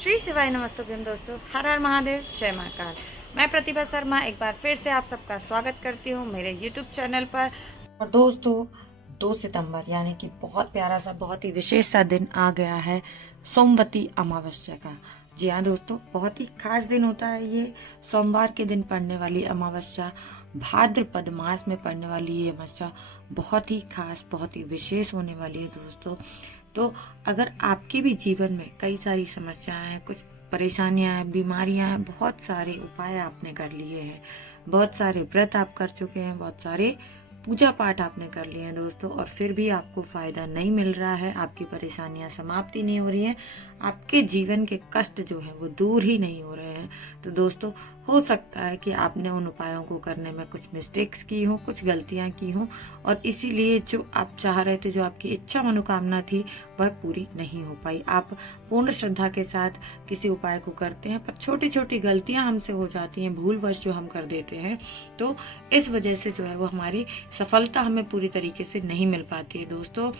श्री शिवाय नमस्तुभ्यम दोस्तों, हर हर महादेव, जय महाकाल। मैं प्रतिभा शर्मा एक बार फिर से आप सबका स्वागत करती हूँ मेरे यूट्यूब चैनल पर। और दोस्तों 2 सितंबर यानी कि बहुत प्यारा सा, बहुत ही विशेष सा दिन आ गया है, सोमवती अमावस्या का। जी हाँ दोस्तों, बहुत ही खास दिन होता है ये। सोमवार के दिन पड़ने वाली अमावस्या, भाद्रपद मास में पड़ने वाली ये अमावस्या बहुत ही खास, बहुत ही विशेष होने वाली है दोस्तों। तो अगर आपके भी जीवन में कई सारी समस्याएं हैं, कुछ परेशानियां हैं, बीमारियां हैं, बहुत सारे उपाय आपने कर लिए हैं, बहुत सारे व्रत आप कर चुके हैं, बहुत सारे पूजा पाठ आपने कर लिए हैं दोस्तों, और फिर भी आपको फायदा नहीं मिल रहा है, आपकी परेशानियां समाप्त ही नहीं हो रही हैं, आपके जीवन के कष्ट जो है वो दूर ही नहीं हो रहे हैं। तो दोस्तों हो सकता है कि आपने उन उपायों को करने में कुछ मिस्टेक्स की हों, कुछ गलतियां की हों, और इसीलिए जो आप चाह रहे थे, जो आपकी इच्छा मनोकामना थी, वह पूरी नहीं हो पाई। आप पूर्ण श्रद्धा के साथ किसी उपाय को करते हैं, पर छोटी छोटी गलतियां हमसे हो जाती हैं, भूलवश जो हम कर देते हैं, तो इस वजह से जो है वो हमारी सफलता हमें पूरी तरीके से नहीं मिल पाती है दोस्तों।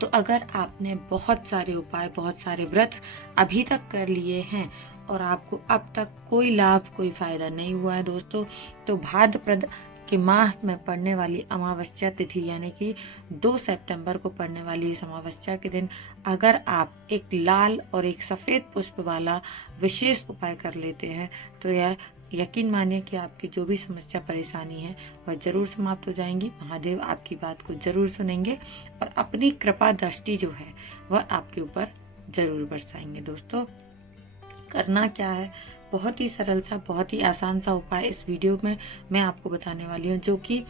तो अगर आपने बहुत सारे उपाय, बहुत सारे व्रत अभी तक कर लिए हैं और आपको अब तक कोई लाभ, कोई फायदा नहीं हुआ है दोस्तों, तो भाद्रपद के माह में पड़ने वाली अमावस्या तिथि यानी कि 2 सितंबर को पड़ने वाली इस अमावस्या के दिन अगर आप एक लाल और एक सफ़ेद पुष्प वाला विशेष उपाय कर लेते हैं, तो यह यकीन मानिए कि आपकी जो भी समस्या परेशानी है वह जरूर समाप्त हो जाएंगी। महादेव आपकी बात को जरूर सुनेंगे और अपनी कृपा दृष्टि जो है वह आपके ऊपर जरूर बरसाएंगे दोस्तों। करना क्या है, बहुत ही सरल सा, बहुत ही आसान सा उपाय इस वीडियो में मैं आपको बताने वाली हूँ, जो कि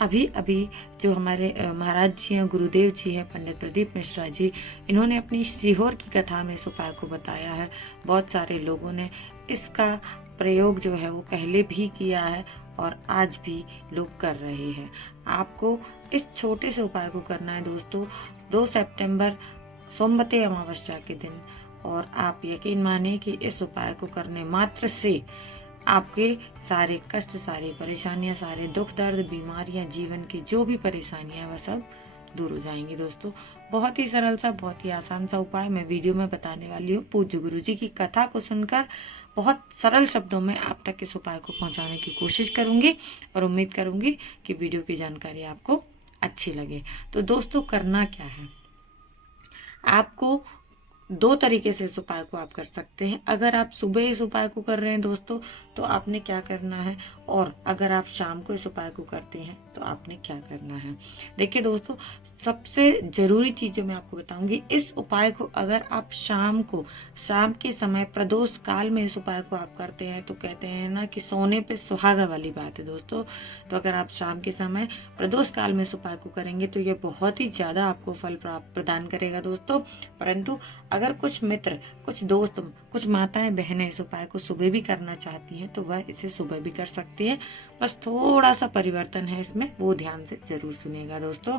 अभी अभी जो हमारे महाराज जी हैं, गुरुदेव जी हैं, पंडित प्रदीप मिश्रा जी, इन्होंने अपनी सीहोर की कथा में इस उपाय को बताया है। बहुत सारे लोगों ने इसका प्रयोग जो है वो पहले भी किया है और आज भी लोग कर रहे हैं। आपको इस छोटे से उपाय को करना है दोस्तों 2 सितंबर सोमवती अमावस्या के दिन, और आप यकीन मानिए कि इस उपाय को करने मात्र से आपके सारे कष्ट, सारी परेशानियां, सारे दुख दर्द, बीमारियां, जीवन की जो भी परेशानियां वह सब दूर हो जाएंगी दोस्तों। बहुत ही सरल सा, बहुत ही आसान सा उपाय मैं वीडियो में बताने वाली हूँ। पूज्य गुरु जी की कथा को सुनकर बहुत सरल शब्दों में आप तक इस उपाय को पहुंचाने की कोशिश करूंगी और उम्मीद करूंगी कि वीडियो की जानकारी आपको अच्छी लगे। तो दोस्तों करना क्या है, आपको 2 तरीके से इस उपाय को आप कर सकते हैं। अगर आप सुबह इस उपाय को कर रहे हैं दोस्तों, तो आपने क्या करना है, और अगर आप शाम को इस उपाय को करते हैं तो आपने क्या करना है। देखिए दोस्तों, सबसे जरूरी चीज जो मैं आपको बताऊंगी, इस उपाय को अगर आप शाम को, शाम के समय प्रदोष काल में इस उपाय को आप करते हैं, तो कहते हैं ना कि सोने पे सुहागा वाली बात है दोस्तों। तो अगर आप शाम के समय प्रदोष काल में इस उपाय को करेंगे तो ये बहुत ही ज्यादा आपको फल प्रदान करेगा दोस्तों। परंतु अगर कुछ मित्र, कुछ दोस्त, कुछ माताएं बहनें इस उपाय को सुबह भी करना चाहती हैं, तो वह इसे सुबह भी कर सकती हैं। बस थोड़ा सा परिवर्तन है इसमें, वो ध्यान से जरूर सुनिएगा दोस्तों।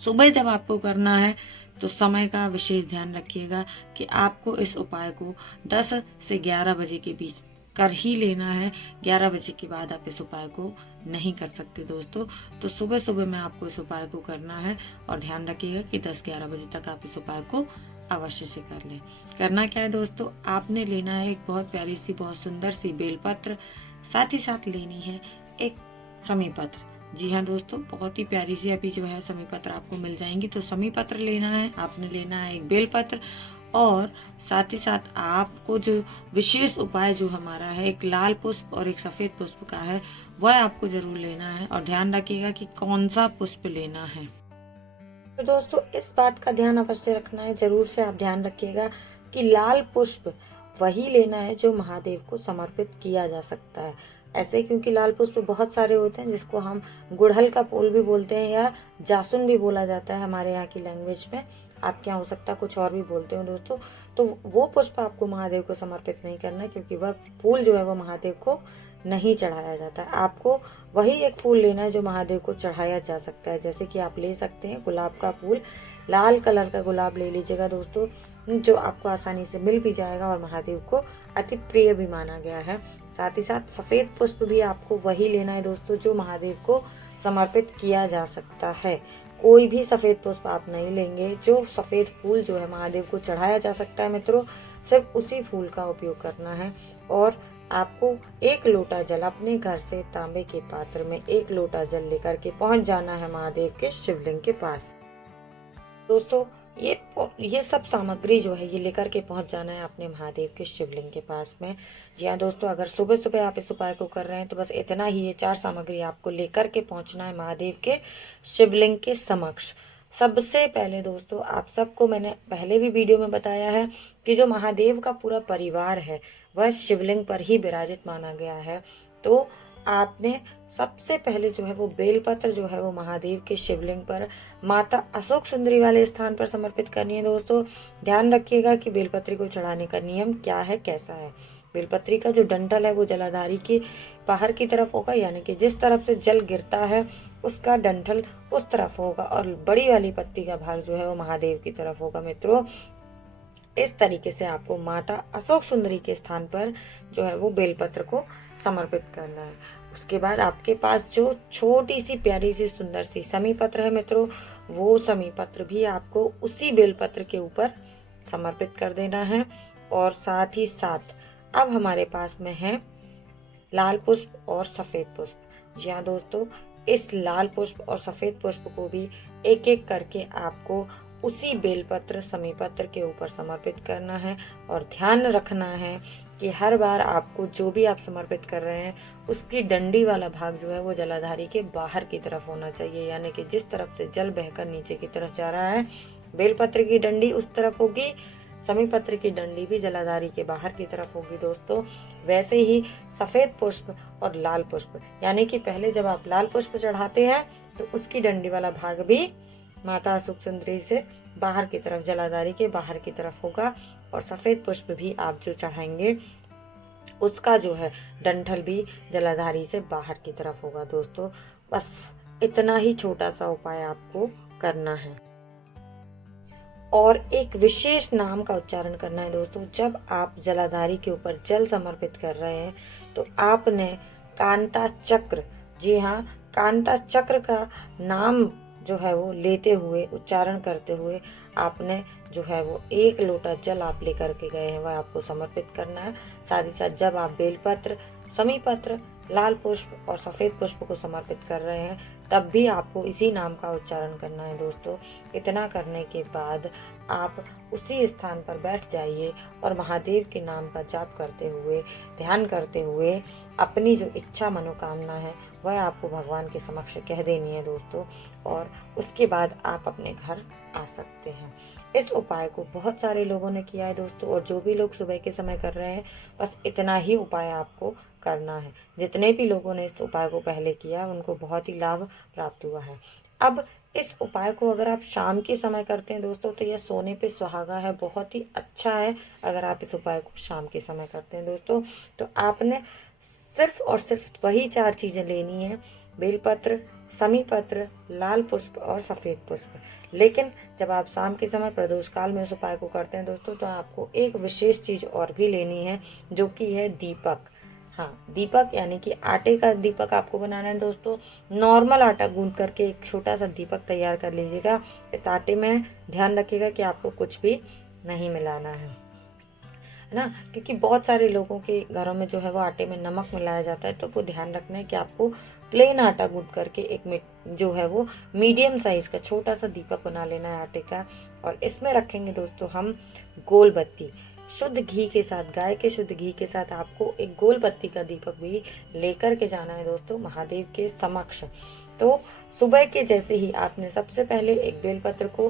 सुबह जब आपको करना है तो समय का विशेष ध्यान रखिएगा कि आपको इस उपाय को 10 से 11 बजे के बीच कर ही लेना है। 11 बजे के बाद आप इस उपाय को नहीं कर सकते दोस्तों। तो सुबह सुबह में आपको इस उपाय को करना है, और ध्यान रखिएगा कि 10-11 बजे तक आप इस उपाय को अवश्य से कर लें। करना क्या है दोस्तों, आपने लेना है एक बहुत प्यारी सी, बहुत सुंदर सी बेलपत्र, साथ ही साथ लेनी है एक समी पत्र। जी हाँ दोस्तों, बहुत ही प्यारी सी अभी जो है समी पत्र आपको मिल जाएंगी। तो समी पत्र लेना है, आपने लेना है एक बेलपत्र, और साथ ही साथ आपको जो विशेष उपाय जो हमारा है, एक लाल पुष्प और एक सफेद पुष्प का है, वह आपको जरूर लेना है। और ध्यान रखिएगा कि कौन सा पुष्प लेना है। तो दोस्तों इस बात का ध्यान अवश्य रखना है, जरूर से आप ध्यान रखिएगा कि लाल पुष्प वही लेना है जो महादेव को समर्पित किया जा सकता है। ऐसे क्योंकि लाल पुष्प बहुत सारे होते हैं, जिसको हम गुड़हल का फूल भी बोलते हैं या जासुन भी बोला जाता है हमारे यहाँ की लैंग्वेज में। आपके यहाँ हो सकता है कुछ और भी बोलते हो दोस्तों। तो वो पुष्प आपको महादेव को समर्पित नहीं करना है, क्योंकि वह फूल जो है वो महादेव को नहीं चढ़ाया जाता है। आपको वही एक फूल लेना है जो महादेव को चढ़ाया जा सकता है। जैसे कि आप ले सकते हैं गुलाब का फूल, लाल कलर का गुलाब ले लीजिएगा दोस्तों, जो आपको आसानी से मिल भी जाएगा और महादेव को अति प्रिय भी माना गया है। साथ ही साथ सफेद पुष्प भी आपको वही लेना है दोस्तों जो महादेव को समर्पित किया जा सकता है। कोई भी सफ़ेद पुष्प आप नहीं लेंगे। जो सफ़ेद फूल जो है महादेव को चढ़ाया जा सकता है मित्रों, सिर्फ उसी फूल का उपयोग करना है। और आपको 1 लोटा जल अपने घर से तांबे के पात्र में 1 लोटा जल लेकर के पहुंच जाना है महादेव के शिवलिंग के पास। दोस्तों ये सब सामग्री जो है ये लेकर के पहुंच जाना है अपने महादेव के शिवलिंग के पास में। जी हाँ दोस्तों, अगर सुबह सुबह आप इस उपाय को कर रहे हैं तो बस इतना ही, ये 4 सामग्री आपको लेकर के पहुंचना है महादेव के शिवलिंग के समक्ष। सबसे पहले दोस्तों, आप सबको मैंने पहले भी वीडियो में बताया है कि जो महादेव का पूरा परिवार है वह शिवलिंग पर ही विराजित माना गया है। तो आपने सबसे पहले जो है वो बेलपत्र जो है वो महादेव के शिवलिंग पर माता अशोक सुंदरी वाले स्थान पर समर्पित करनी है। दोस्तों ध्यान रखिएगा कि बेलपत्री को चढ़ाने का नियम क्या है, कैसा है। बेलपत्री का जो डंठल है वो जलाधारी के बाहर की तरफ होगा, यानी कि जिस तरफ से जल गिरता है उसका डंठल उस तरफ होगा, और बड़ी वाली पत्ती का भाग जो है वो महादेव की तरफ होगा। मित्रों इस तरीके से आपको माता अशोक सुंदरी के स्थान पर जो है वो बेलपत्र को समर्पित करना है। उसके बाद आपके पास जो छोटी सी प्यारी सी सुंदर सी समी पत्र है मित्रों, वो समी पत्र भी आपको उसी बेलपत्र के ऊपर समर्पित कर देना है। और साथ ही साथ अब हमारे पास में है लाल पुष्प और सफेद पुष्प। जी हाँ दोस्तों, इस लाल पुष्प और सफेद पुष्प को भी एक एक करके आपको उसी बेलपत्र समी पत्र के ऊपर समर्पित करना है। और ध्यान रखना है कि हर बार आपको जो भी आप समर्पित कर रहे हैं उसकी डंडी वाला भाग जो है वो जलाधारी के बाहर की तरफ होना चाहिए, यानी कि जिस तरफ से जल बहकर नीचे की तरफ जा रहा है बेलपत्र की डंडी उस तरफ होगी, समी पत्र की डंडी भी जलाधारी के बाहर की तरफ होगी। दोस्तों वैसे ही सफेद पुष्प और लाल पुष्प, यानी कि पहले जब आप लाल पुष्प चढ़ाते हैं तो उसकी डंडी वाला भाग भी माता अशोक सुंदरी से बाहर की तरफ, जलाधारी के बाहर की तरफ होगा। और सफेद पुष्प भी आप जो चढ़ाएंगे उसका जो है डंठल भी जलाधारी से बाहर की तरफ होगा। दोस्तों बस इतना ही छोटा सा उपाय आपको करना है। और एक विशेष नाम का उच्चारण करना है दोस्तों। जब आप जलाधारी के ऊपर जल समर्पित कर रहे हैं तो आपने कांता चक्र, जी हाँ, कांता चक्र का नाम जो है वो लेते हुए, उच्चारण करते हुए आपने जो है वो 1 लोटा जल आप लेकर के गए हैं वह आपको समर्पित करना है। साथ ही साथ जब आप बेलपत्र, समी पत्र, लाल पुष्प और सफेद पुष्प को समर्पित कर रहे हैं तब भी आपको इसी नाम का उच्चारण करना है। दोस्तों इतना करने के बाद आप उसी स्थान पर बैठ जाइए और महादेव के नाम का जाप करते हुए, ध्यान करते हुए अपनी जो इच्छा मनोकामना है वह आपको भगवान के समक्ष कह देनी है दोस्तों। और उसके बाद आप अपने घर आ सकते हैं। इस उपाय को बहुत सारे लोगों ने किया है दोस्तों, और जो भी लोग सुबह के समय कर रहे हैं बस इतना ही उपाय आपको करना है। जितने भी लोगों ने इस उपाय को पहले किया उनको बहुत ही लाभ प्राप्त हुआ है। अब इस उपाय को अगर आप शाम के समय करते हैं दोस्तों तो यह सोने पे सुहागा है, बहुत ही अच्छा है। अगर आप इस उपाय को शाम के समय करते हैं दोस्तों तो आपने सिर्फ और सिर्फ वही 4 चीज़ें लेनी है, बेलपत्र, समी पत्र, लाल पुष्प और सफ़ेद पुष्प। लेकिन जब आप शाम के समय प्रदोष काल में इस उपाय को करते हैं दोस्तों तो आपको एक विशेष चीज़ और भी लेनी है जो कि है दीपक। हाँ, दीपक यानी कि आटे का दीपक आपको बनाना है दोस्तों। नॉर्मल आटा गूंद करके एक छोटा सा दीपक तैयार कर लीजिएगा। इस आटे में ध्यान रखिएगा कि आपको कुछ भी नहीं मिलाना है ना, क्योंकि बहुत सारे लोगों के घरों में जो है वो आटे में नमक मिलाया जाता है। तो वो ध्यान रखना है कि आपको प्लेन आटा गूंद करके एक जो है वो मीडियम साइज का छोटा सा दीपक बना लेना है आटे का। और इसमें रखेंगे दोस्तों हम गोल बत्ती, शुद्ध घी के साथ, गाय के शुद्ध घी के साथ आपको एक गोल बत्ती का दीपक भी लेकर के जाना है दोस्तों महादेव के समक्ष। तो सुबह के जैसे ही आपने सबसे पहले एक बेलपत्र को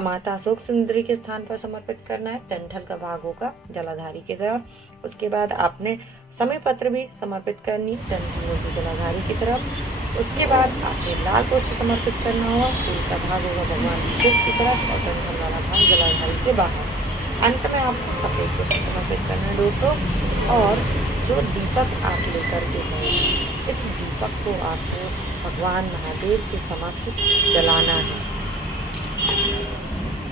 माता अशोक सुंदरी के स्थान पर समर्पित करना है, डंठल का भाग होगा जलाधारी की तरफ। उसके बाद आपने समी पत्र भी समर्पित करनी, डंठल होगी जलाधारी की तरफ। उसके बाद आपने लाल पुष्प समर्पित करना होगा, फूल का भाग होगा भगवान शिव की तरफ और डंठल वाला भाग जलाधारी से बाहर। अंत में आपको सफेद पुष्प समर्पित करना है दोस्तों। और जो दीपक आप लेकर के गए इस दीपक को आपको भगवान महादेव के समक्ष जलाना है।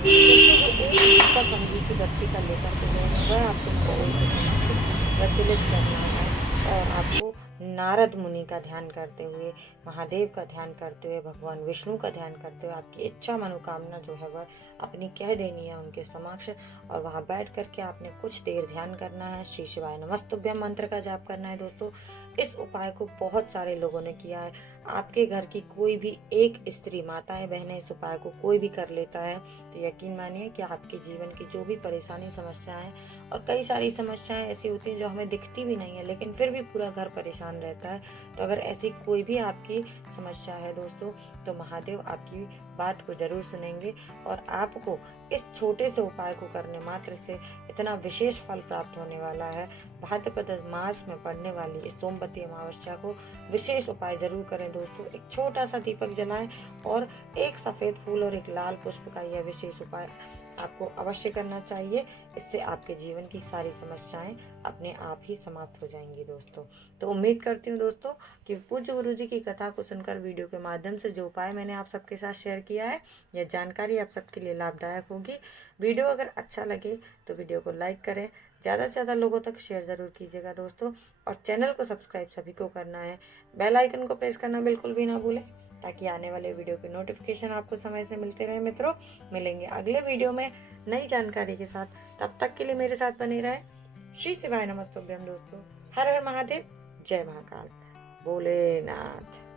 दीपक हम घी की बत्ती का लेकर के गए वह आपको महादेव के समक्ष प्रज्वलित करना है और आपको नारद मुनि का ध्यान करते हुए, महादेव का ध्यान करते हुए, भगवान विष्णु का ध्यान करते हुए आपकी इच्छा मनोकामना जो है वह अपनी कह देनी है उनके समक्ष। और वहाँ बैठ करके आपने कुछ देर ध्यान करना है, श्री शिवाय नमस्तुभ्यम मंत्र का जाप करना है दोस्तों। इस उपाय को बहुत सारे लोगों ने किया है। आपके घर की कोई भी एक स्त्री, माताएं बहनें इस उपाय को कोई भी कर लेता है तो यकीन मानिए कि आपके जीवन की जो भी परेशानी समस्याएं हैं, और कई सारी समस्याएं ऐसी होती हैं जो हमें दिखती भी नहीं है लेकिन फिर भी पूरा घर परेशान रहता है। तो अगर ऐसी कोई भी आपकी समस्या है दोस्तों, तो महादेव आपकी बात को जरूर सुनेंगे और आपको इस छोटे से उपाय को करने मात्र से इतना विशेष फल प्राप्त होने वाला है। भाद्रपद मास में पड़ने वाली इस सोमवती अमावस्या को विशेष उपाय जरूर करें दोस्तों। एक छोटा सा दीपक जलाएं और एक सफेद फूल और एक लाल पुष्प का यह विशेष उपाय आपको अवश्य करना चाहिए। इससे आपके जीवन की सारी समस्याएं अपने आप ही समाप्त हो जाएंगी दोस्तों। तो उम्मीद करती हूँ दोस्तों कि पूज्य गुरु जी की कथा को सुनकर, वीडियो के माध्यम से जो उपाय मैंने आप सबके साथ शेयर किया है, यह जानकारी आप सबके लिए लाभदायक होगी। वीडियो अगर अच्छा लगे तो वीडियो को लाइक करें, ज़्यादा से ज़्यादा लोगों तक शेयर ज़रूर कीजिएगा दोस्तों। और चैनल को सब्सक्राइब सभी को करना है, बेल आइकन को प्रेस करना बिल्कुल भी ना भूलें, ताकि आने वाले वीडियो के नोटिफिकेशन आपको समय से मिलते रहे। मित्रों, मिलेंगे अगले वीडियो में नई जानकारी के साथ। तब तक के लिए मेरे साथ बने रहे। श्री शिवाय नमस्तुभ्यम दोस्तों। हर हर महादेव, जय महाकाल, भोलेनाथ।